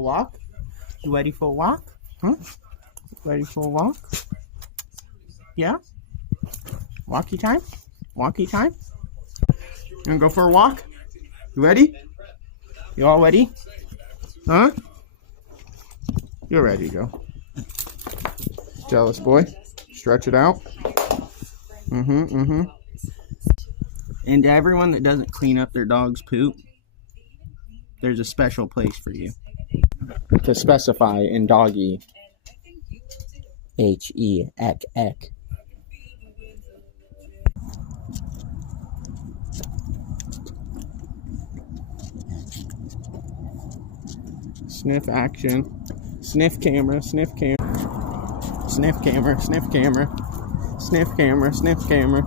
Walk? You ready for a walk? Huh? Ready for a walk? Yeah? Walkie time? Walkie time? You wanna go for a walk? You ready? You all ready? Huh? You're ready to go. Jealous boy. Stretch it out. And to everyone that doesn't clean up their dog's poop, there's a special place for you. To specify in doggy. H-E, ek. Sniff action. Sniff camera, sniff camera. Sniff camera, sniff camera. Sniff camera, sniff camera.